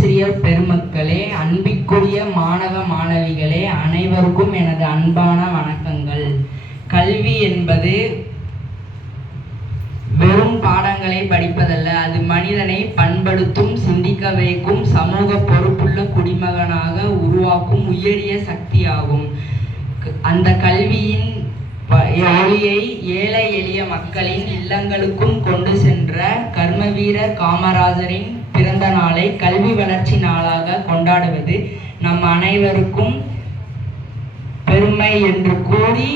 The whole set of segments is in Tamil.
ஆசிரியர் பெருமக்களே, அன்பிற்குரிய மாணவ மாணவிகளே, அனைவருக்கும் எனது அன்பான வணக்கங்கள். கல்வி என்பது வெறும் பாடங்களை படிப்பதல்ல, அது மனிதனை பண்படுத்தும், சிந்திக்க வைக்கும், சமூக பொறுப்புள்ள குடிமகனாக உருவாக்கும் உயரிய சக்தியாகும். அந்த கல்வியின் ஒளியை ஏழை எளிய மக்களின் இல்லங்களுக்கும் கொண்டு சென்ற கர்மவீரர் காமராஜரின் பிறந்த நாளை கல்வி வளர்ச்சி நாளாக கொண்டாடுவது நம் அனைவருக்கும் பெருமை என்று கூறி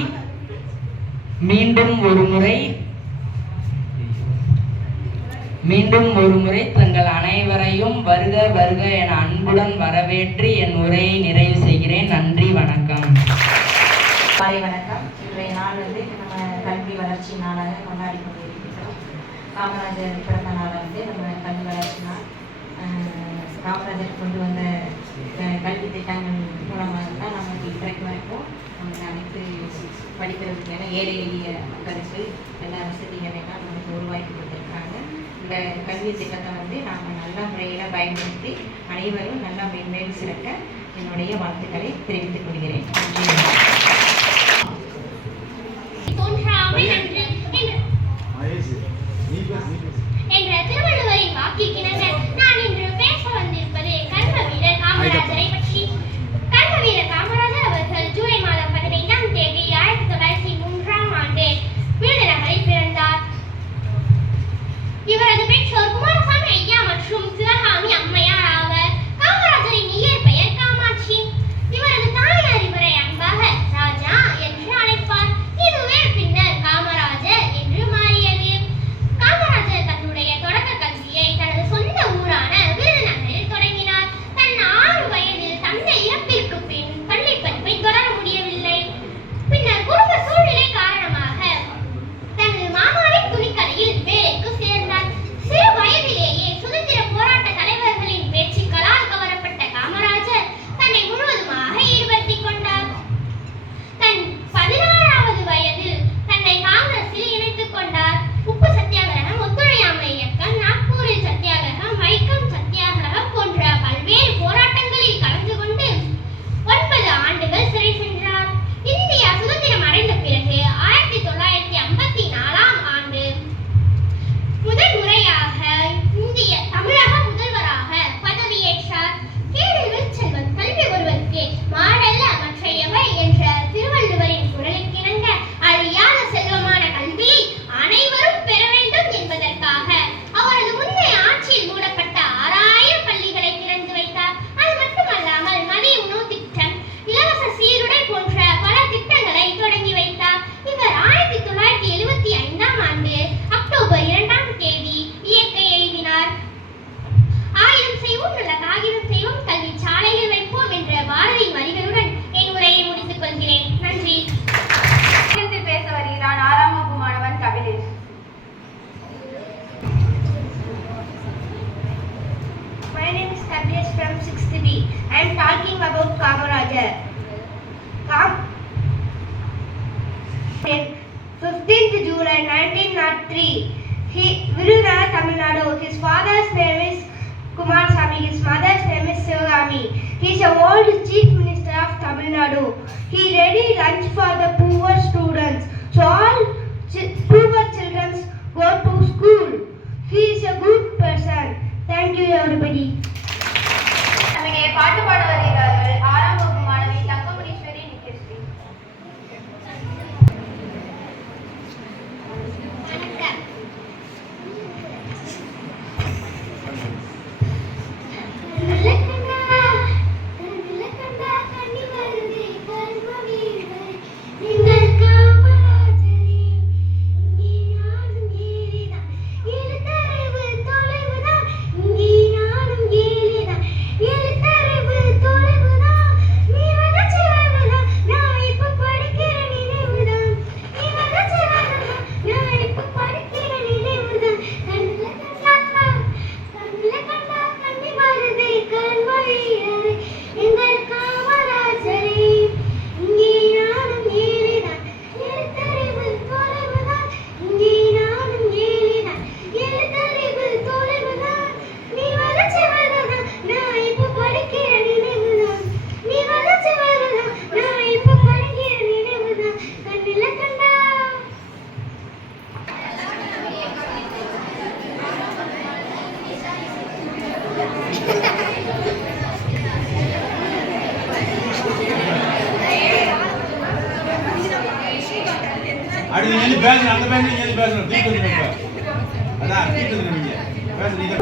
மீண்டும் ஒரு முறை தங்கள் அனைவரையும் வருக வருக என அன்புடன் வரவேற்று என் உரையை நிறைவு செய்கிறேன். நன்றி, வணக்கம். வணக்கம். இன்றைய நாள் நம்ம கல்வி வளர்ச்சி நாளாக கொண்டாடி கொண்டிருக்கிறோம். காமராஜர் பிறந்த நாளை நம்ம கல்வி வளர்ச்சி நாள். காமராஜர் கொண்டு வந்த கல்வி திட்டங்கள் மூலமாக தான் நமக்கு இன்றைக்கு வரைக்கும் நமக்கு அனைத்து படிக்கிறதுக்கு ஏழை எளிய மக்களுக்கு எல்லா வசதிகளையும் நமக்கு உருவாக்கி கொடுத்துருக்காங்க. இந்த கல்வி திட்டத்தை நாம் நல்ல முறையில் பயன்படுத்தி அனைவரும் நல்லா மேன்மேலும் சிறக்க என்னுடைய வாழ்த்துக்களை தெரிவித்துக் கொள்கிறேன். திருவள்ளுவரின் வாக்கிற்கிணங்க நான் இன்று பேச வந்திருப்பது கர்ம வீரர் காமராஜரை பற்றி. கர்ம வீரர் காமராஜர் அவர்கள் ஜூலை மாதம் 15ஆம் தேதி 1903ஆம் ஆண்டு விருதுநகரில் பிறந்தார். இவரது பெற்றோர் குமாரசாமி ஐயா மற்றும் சிவகாமி அம்மையார் ஆவர். காமராஜரின் இயற்பெயர் காமாட்சி. இவரது தாயார் இவரை அன்பாக ராஜா என்று அழைப்பார். இதுவே பின்னர் காமராஜர் என்று மாறியது. காமராஜர் தன்னுடைய தொடக்க கல்வியை தனது சொந்த ஊரான விருதுநகரில் தொடங்கினார். தன் 6 வயதில் தந்தை இறப்பிற்கு பின் பள்ளி படிப்பை தொடர முடியவில்லை. பின்னர் குடும்ப சூழ்நிலை காரணமாக தனது மாமாவின் துணிக்கடையில் வேலைக்கு சேர்ந்தார். சிறு வயதிலேயே சுதந்திர போராட்ட தலைவர்களின் பேச்சுக்களால் கவரப்பட்ட காமராஜர் தன்னை முழுவதுமாக ஈடுபடுத்திக் கொண்டார். தன் 16வது வயதில் தன்னை காங்கிரஸில் இணைத்துக் கொண்டார். உப்பு சத்தியாகிரகம், ஒத்துழையாமை இயக்கம், நாக்பூரில் சத்தியாகிரகம், வைக்கம் சத்தியாகிரகம் போன்ற பல்வேறு போராட்டங்களில் கலந்து கொண்டு 9 ஆண்டுகள் சிறை சென்றார். இந்தியா சுதந்திரம் அடைந்த பிறகு 1954ஆம் ஆண்டு முதல் முறையாக தமிழக முதல்வராக பதவியேற்றார். கேடில் செல்வன் கல்வி ஒருவருக்கு மாடல்ல மற்றையவை என்ற திருவள்ளுவரின் குரலுக்கிணங்க அழியாத செல்வமான கல்வியை அனைவரும் பெற வேண்டும் என்பதற்காக அவரது முந்தைய ஆட்சியில் மூடப்பட்ட 6000 பள்ளிகளை திறந்து வைத்தார். அது மட்டுமல்லாமல் மதிய உணவு திட்டம், இலவச சீருடை போன்ற பல திட்டங்களை தொடங்கி வைத்தார். இவர் 1975ஆம் ஆண்டு அக்டோபர் 2ஆம் தேதி இயற்கை எழுதினார். ஆயிரம் செய்வோம் நல்ல காகிதம் செய்வோம், கல்வி சாலையில் வைப்போம் என்ற பாரதியின் வரிகளுடன் என் உரையை முடித்துக் கொள்கிறேன். நன்றி. பேச வருகிறான் 6ஆம் வகுப்பு மாணவன் Kabilesh. My name is Kabilesh from 6th B. I am talking about Kamarajar. 15th July 1903. He Virudhunagar, Tamil Nadu. His father's name is Kumarasamy. His mother's name is Sivagami. He is a old chief minister of Tamil Nadu. He ready lunch for the poor students. So all poor children go to school. He is a good person. Thank you everybody. நமக்கு பாட்டு பாட வருகிறார்கள் 6ஆம் வகுப்பு மாணவி தங்கமுனீஸ்வரி நித்யஸ்ரீ. வணக்கம். நீங்கள் காமராஜரே, இங்கே நானும்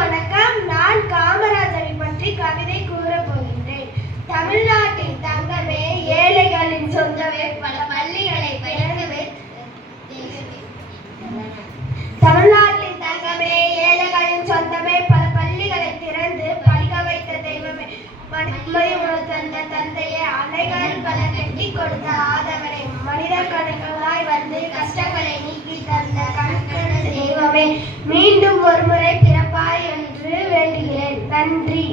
வணக்கம். நான் காமராஜரை பற்றி கவிதை கூறப் போகின்றேன். தமிழ்நாட்டின் தங்கமே, ஏழைகளின் சொந்தமே, பல பள்ளிகளை திறந்து தமிழ்நாட்டின் தங்கமே, ஏழைகளின் சொந்தமே, பல பள்ளிகளை திறந்து படிக்க வைத்த தெய்வமே, தந்த தந்தையே, அணைகள் பல கட்டி கொடுத்த ஆதவனை, மனித கணக்களாய் வந்து கஷ்டங்களை நீக்கி தந்த கணக்கன் தெய்வமே, மீண்டும் ஒரு முறை பிறப்பாய் என்று வேண்டுகிறேன். நன்றி.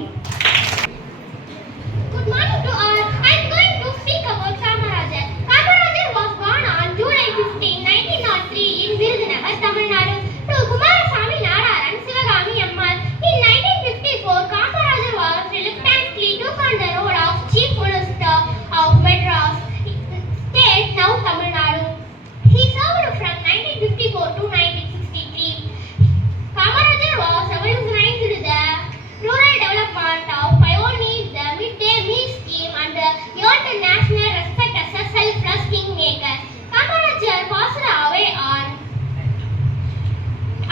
Good morning to all. I am going to speak about Kamarajar. Kamarajar was born on July 15, 1903 in Virudhunagar, Tamil Nadu, to Kumarasamy Nararan Sivagami Ammal. In 1954, Kamarajar was reluctantly took on the role of Chief Minister of Madras State, now Tamil Nadu. He served from 1954 to 1963. Kamarajar was revolutionized the rural development of pioneered the midday meal scheme and earned national respect as a selfless kingmaker. Kamarajar passed away on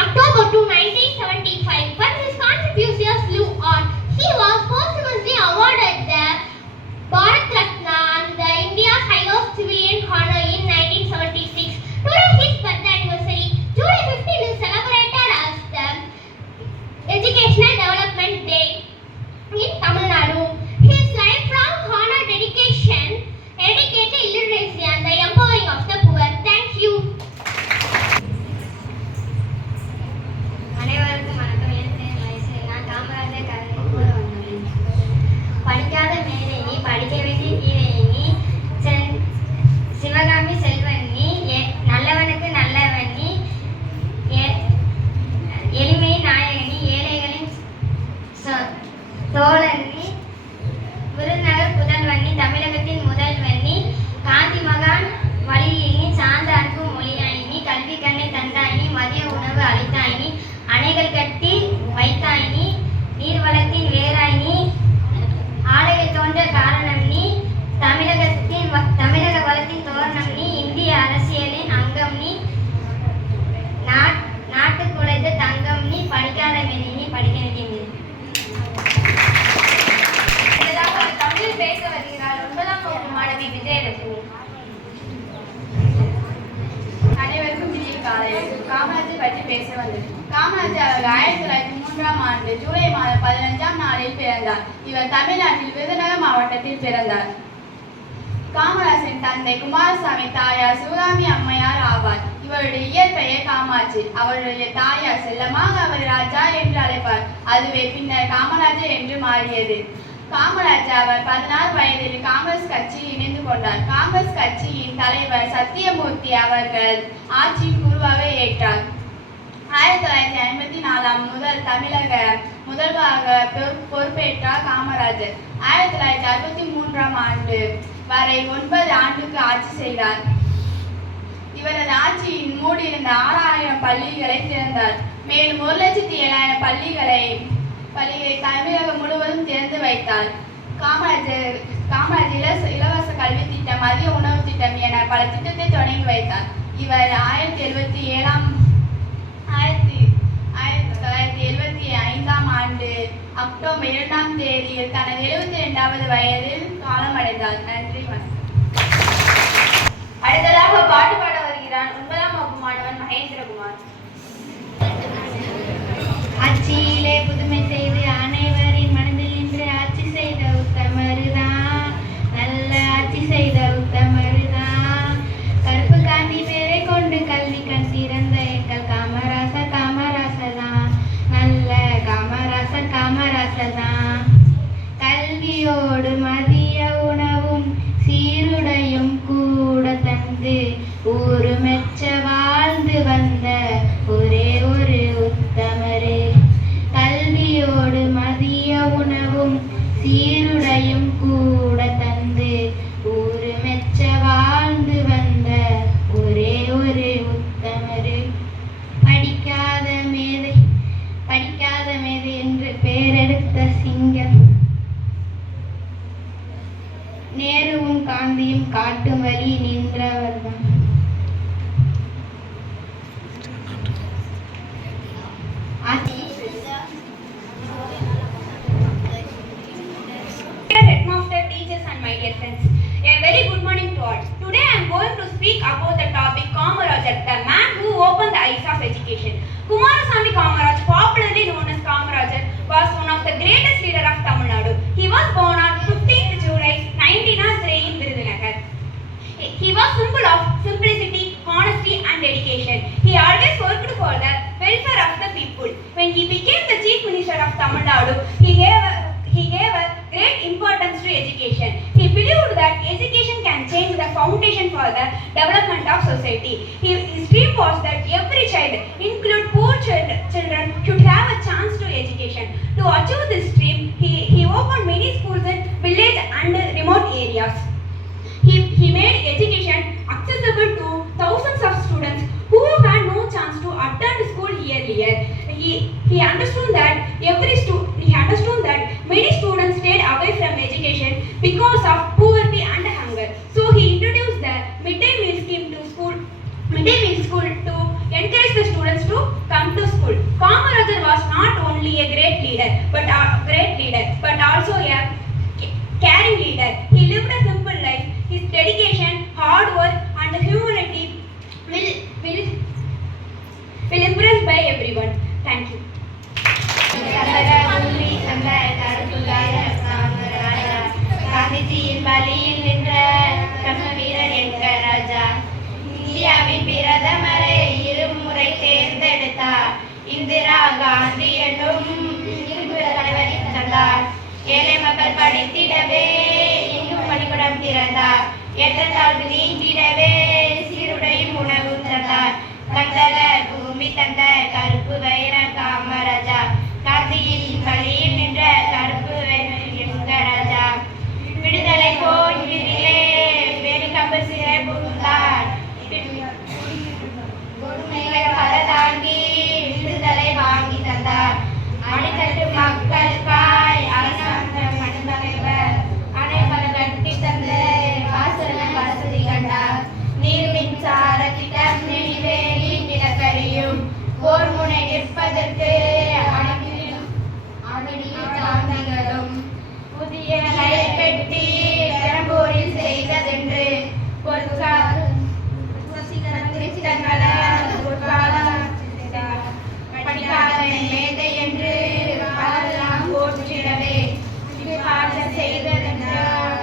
October 2, 1975, but his contributions live on. He was posthumously awarded the Bharat Ratna and the India's highest civilian honor in 1976. Today his birth anniversary, July 15, is celebrated as the Educational Development Day in Tamil Nadu. His lifelong honor, dedication, educated illiteracy and the empowering of the poor. Thank you. அனைவருக்கும் வணக்கம். என் வயசு நான் காமராஜர் கதை கூற வந்தேன். படிக்காத மேதை நீ, படிக்க வேண்டிய கீரை நீ, சிவகாமி செல்வன் நீ, நல்லவனுக்கு நல்லவன் நீ, எளிமை நாயகனி, ஏழைகளின் தோழன் நீ, விருதுநகர் புதல்வன் நீ, தமிழகத்தின் முதல்வன் நீ, காந்தி மகான் வழியில் நீ, சார்ந்த அன்பு மொழியாய் நீ, கல்வி கண்ணை தந்தாய் நீ, மதிய உணவு அளித்தாய் நீ, அணைகள் கட்டி வைத்தாய் நீ, நீர்வளத்தின் வேராய் நீ, ஆலைகள் தோன்ற காரணம் நீ, தமிழக வளத்தின் தோரணம் நீ, இந்திய அரசியலின் அங்கம் நீ, நாட்டுக்கு உழைத்த தங்கம் நீ, படிக்காத மேதை நீ, படிக்க வேண்டிய தமிழில் பேச வருகிறார் 9ஆம் வகுப்பு மாணவி விஜயலட்சுமி. அனைவருக்கும் இனிய காலை. காமராஜர் பற்றி பேச வந்தது. காமராஜர் அவர்கள் 1903ஆம் ஆண்டு ஜூலை மாதம் 15ஆம் நாளில் பிறந்தார். இவர் தமிழ்நாட்டில் விருதுநகர் மாவட்டத்தில் பிறந்தார். காமராஜரின் தந்தை குமாரசாமி, தாயார் சிவகாமி அம்மையார் ஆவார். இவருடைய இயற்பெயர் காமாட்சி. அவருடைய தாயார் செல்லமாக அவர் ராஜா என்று அழைப்பார். அதுவே பின்னர் காமராஜர் என்று மாறியது. காமராஜர் அவர் 16 வயதில் காங்கிரஸ் கட்சியில் இணைந்து கொண்டார். காங்கிரஸ் கட்சியின் தலைவர் சத்தியமூர்த்தி அவர்கள் ஆட்சியின் குருவாக ஏற்றார். 1954 முதல் தமிழக முதல்வராக பொறுப்பேற்றார் காமராஜர். 1963ஆம் ஆண்டு வரை 9 ஆண்டுக்கு ஆட்சி செய்தார். இவரது ஆட்சியின் மூடியிருந்த 6000 பள்ளிகளை திறந்தார். மேலும் 1,07,000 பள்ளிகளை தமிழகம் முழுவதும் திறந்து வைத்தார். காமராஜர் இலவச கல்வி திட்டம், மதிய உணவு திட்டம் என பல திட்டத்தை தொடங்கி வைத்தார். இவர் 1975ஆம் ஆண்டு அக்டோபர் 2ஆம் தேதியில் தனது 72வது வயதில் காலமடைந்தார். நன்றி, வணக்கம். அடுத்ததாக பாட்டு பாட வருகிறான் 9ஆம் வகுப்பு மாணவன் மகேந்திரகுமார். ஆட்சியிலே புதுமை செய்து அனைவரின் மனதில் நின்று ஆட்சி செய்த உத்தமருதான், நல்ல ஆட்சி செய்த உத்தமருதான். கருப்பு காந்தி பேரை கொண்டு கல்வி கண் திறந்த எங்கள் காமராசர் தான், நல்ல காமராசர் தான். கல்வியோடு மதிய உணவும் சீருடையும் கூட தந்து ஊரு மெச்ச வாழ்ந்து வந்த ஒரே ஒரு உத்தமரே. கல்வியோடு மதிய உணவும் சீருடையும் கூட தந்து ஊரு மெச்ச வாழ்ந்து வந்த ஒரே ஒரு உத்தமரே. படிக்காத மேதை என்று பெயரெடுத்த சிங்கம், நேருவும் காந்தியும் காட்டும் வழி நின்றவர்தான். education. He always worked for the welfare of the people. When he became the Chief Minister of Tamil Nadu, he gave a great importance to education. He believed that education can change the foundation for the development of society. His dream was that every child, include poor children, should have a chance to education. To achieve this dream, he opened many schools in village and remote areas. He made education accessible to thousands of students who had no chance to attend school earlier. He understood that many students stayed away from education because of poverty and hunger. So he introduced the midday meal school to encourage the students to come to school. Kamarajar was not only a great leader, but also a caring leader. He lived a simple life. His dedication, hard work, and humanity will impressed by everyone. Thank you. காந்திஜியின் வழியில் நின்ற கர்ம வீரர் என்ற ராஜா இந்தியாவின் பிரதமரை இருமுறை தேர்ந்தெடுத்தார். இந்திரா காந்தி என்னும் தலைவரை தந்தார். ஏழை மக்கள் படித்திடவே இன்னும் பள்ளிக்கூடம் திறந்தார். ஏற்றத்தாழ்வு நீங்கிடவே சீருடையும் உணவும் தந்தார். கந்தக பூமி தந்த கருப்பு வைர காமராஜா. காந்தியின் வழியில் நின்ற கருப்பு வைர என்ற ராஜா. விடுதலை போரிலே வேலுக்கம்பு சிறை புகுந்தார். கொடுமைகள் பல தாங்கி விடுதலை வாங்கி தந்தார். அடித்தட்டு மக்களுக்காய் அரசாங்கம் மனிதவர் அனைவரும் கட்டி தந்து வாசன வசதி கண்டார். நீர் மின்சார திட்டம் நெய்வேலி நிலக்கரியும் போர் முனை நிற்பதற்கு காந்திகளும் புதிய ரயில் பெட்டி பெரம்பூரில் செய்ததென்று படிக்காத மேதை என்று பலரெல்லாம் போற்றிடவே செய்ததென்றார்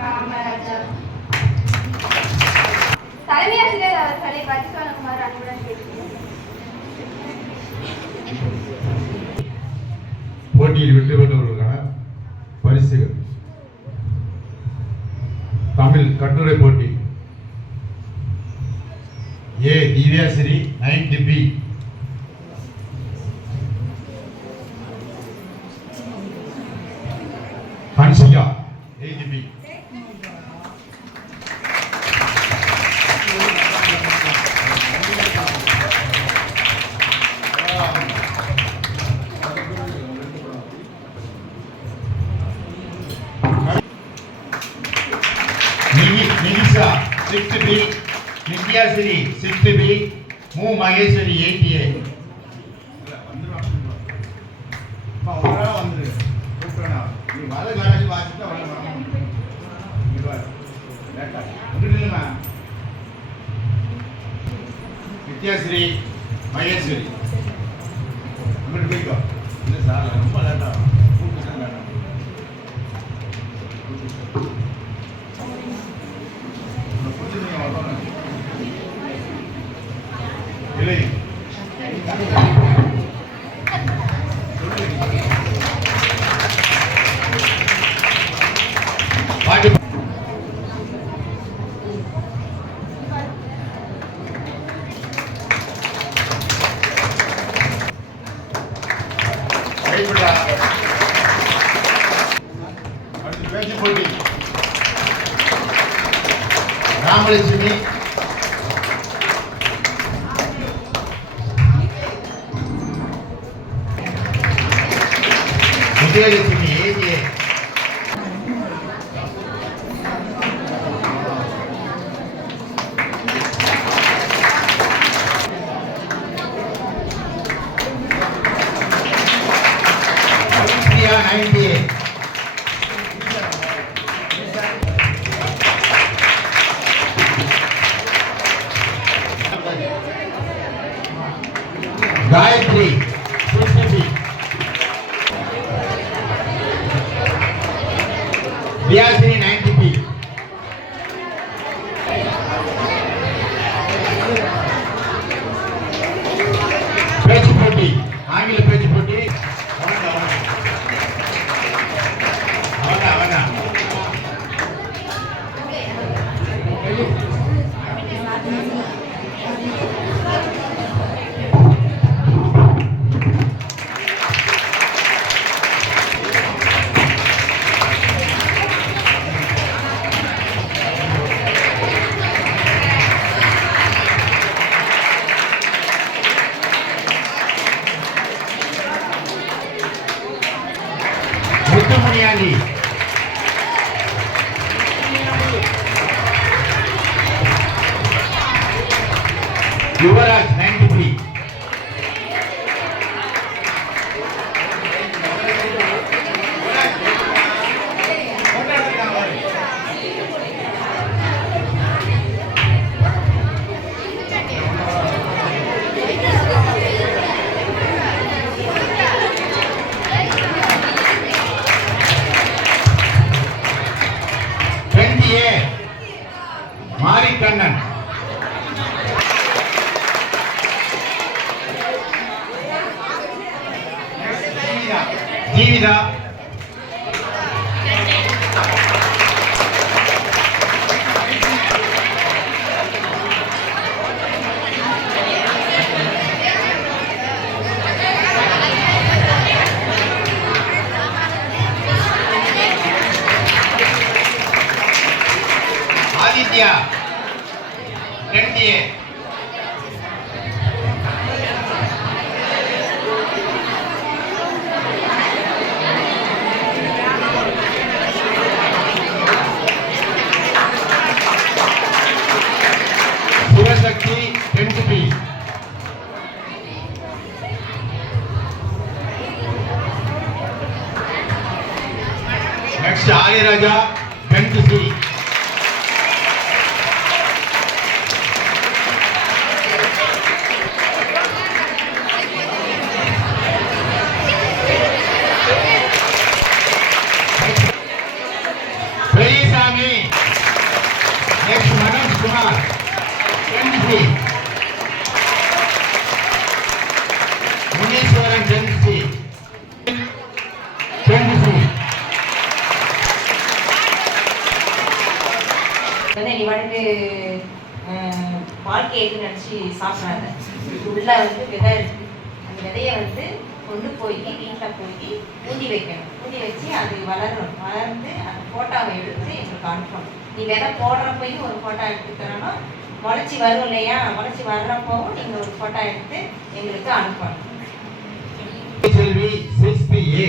காமராஜர். தலைமையாசிரியர் அவர்களை பதில் சொல்லுமாறு அன்புடன் கேட்கிறேன். போட்டியில் வெற்றி பெற்றவர்களுக்கான பரிசுகள். தமிழ் கட்டுரை போட்டி ஏ Divyasri 9th B. Hansika 8th B. Nikisha 6th B. Nithyasri 6th B. M Maheswari 8th A. Nithyasri Maheswari அங்கிட்டு போய்க்கோ. இல்லை சார் ரொம்ப லேட்டாக இல்லை பாட்டு கைவிடா. அடுத்து பேச்சு போட்டி Ramalakshmi Vijayalakshmi 8th A. Anupriya 9th A. Gayatri 6th B. Dhiyasree 9th B. Muthumuniyandi. Yuvraj 93. Marikannan. Jeevitha. Aditya 10th A. Sivasakthi 10th B. Next ஆலிராஜா 10th C. Periyasamy. Next Manoj Kumar 10th C. Muneeswaran 10th C. 10th C. வந்து நீ வந்து பால் கேக்கு நினச்சி சாப்பிட்றாங்க. உள்ள வந்து விதை இருக்கு. அந்த விதையை வந்து கொண்டு போய் வீட்டில் போய் ஊதி வைக்கணும். ஊதி வச்சு அது வளரணும். வளர்ந்து அந்த ஃபோட்டோவை எடுத்து எங்களுக்கு அனுப்பணும். நீ விதை போடுறப்பையும் ஒரு ஃபோட்டோ எடுத்து தரணும். முளைச்சி வரும் இல்லையா, முளைச்சி வர்றப்பவும் நீங்கள் ஒரு ஃபோட்டோ எடுத்து எங்களுக்கு அனுப்பணும். செல்வி 6th A.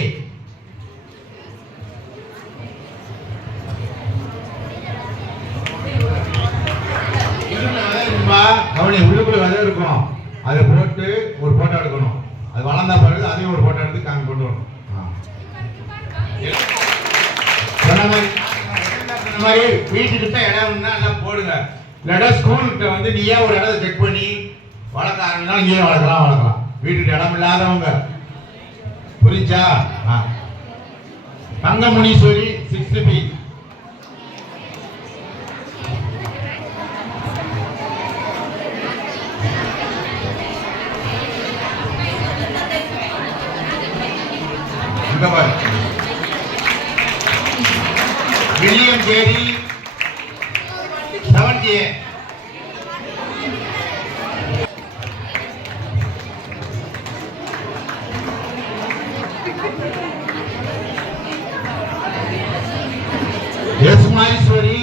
அவனை உள்ளுக்குள்ள விதை இருக்கும், அதை போட்டு ஒரு போட்டோ எடுக்கணும். அது வளர்ந்த பிறகு அதையும் ஒரு போட்டோ எடுத்து காமி கொண்டு வரணும். சொன்ன மாதிரி வீட்டுக்கிட்ட இடம் எல்லாம் போடுங்க. இல்லாட்டா ஸ்கூல்கிட்ட வந்து நீயே ஒரு இடத்த செக் பண்ணி வளர்க்க ஆரம்பிச்சாலும் இங்கேயே வளர்க்கலாம். வீட்டுக்கு இடம் இல்லாதவங்க. புரிஞ்சா? Thangamuneeswari 6th B. William Jerry 7th A. Yes Mariswari.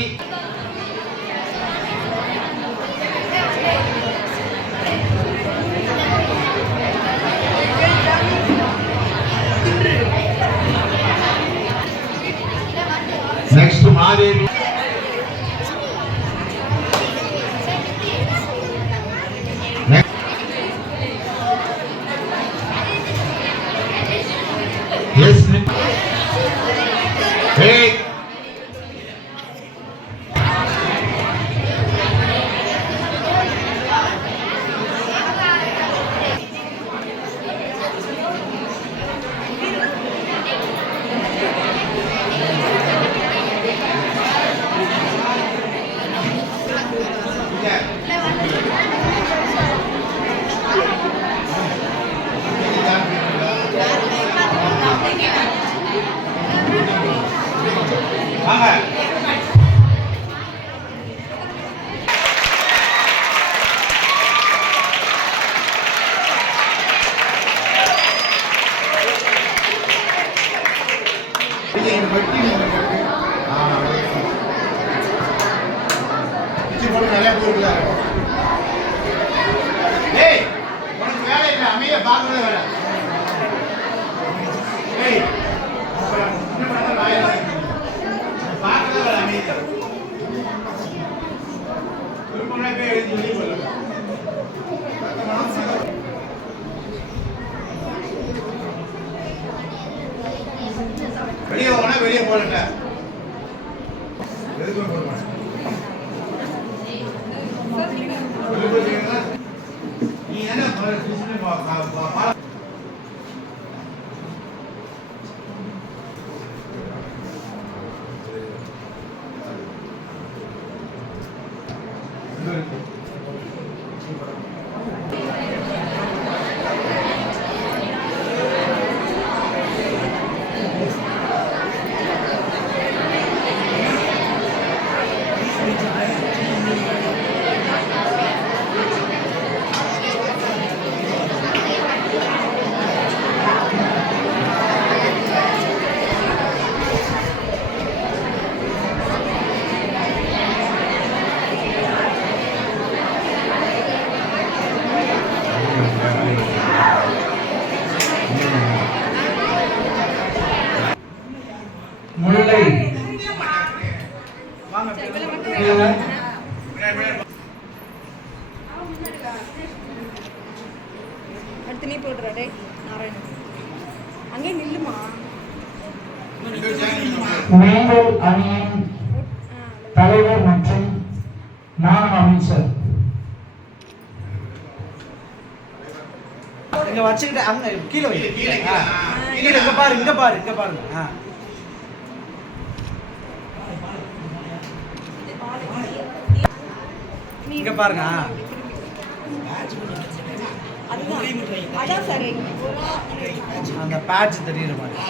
Next Madevi. Yes hey. வாங்க. உனக்கு வேலை இல்லை, அமைய பார்க்கறது வேலை. வெளியே போனா வெளியே போகல எதுக்குமே போட மாட்டேன் நீ என்ன முல்லை அடுத்து நீ போடுற டே நாராயணன் அங்கே நில்லுமா வேங்கல் அணியின் தலைவர் மற்றும் நான் அமைச்சர் இங்க வச்சுக்கிட்டு அங்க கீழே வை கீழே இங்க பாருங்க இங்க பாருங்க அதான் சரி அந்த பேட்ச் தெரியுற மாதிரி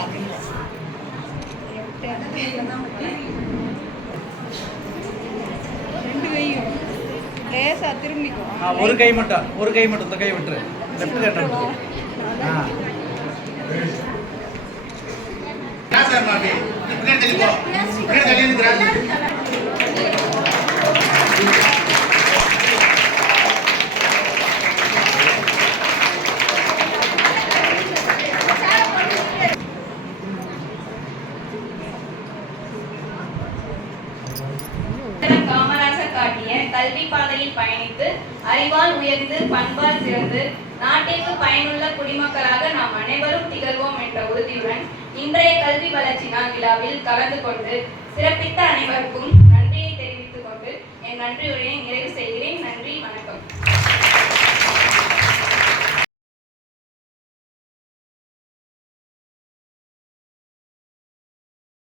ரெண்டு கையும் லேசா திரும்பிக்கும் ஒரு கை மட்டும் இந்த கை விட்டுரு லெஃப்ட் ஹேண்ட் விட்டுரு சார் மாபி இப்படி தள்ளி போ இப்படி தள்ளி நிக்கறாங்க காமராஜர் காட்டிய கல்வி பாதையில் பயணித்து அறிவால் உயர்ந்து பண்பால் சிறந்து நாட்டிற்கு பயனுள்ள குடிமக்களாக நாம் அனைவரும் திகழ்வோம் என்ற உறுதியுடன் இன்றைய கல்வி வளர்ச்சி நாள் விழாவில் கலந்து கொண்டு சிறப்பித்த அனைவருக்கும் நன்றியை தெரிவித்துக் கொண்டு என் நன்றி உரையை நிறைவு செய்கிறேன். நன்றி, வணக்கம்.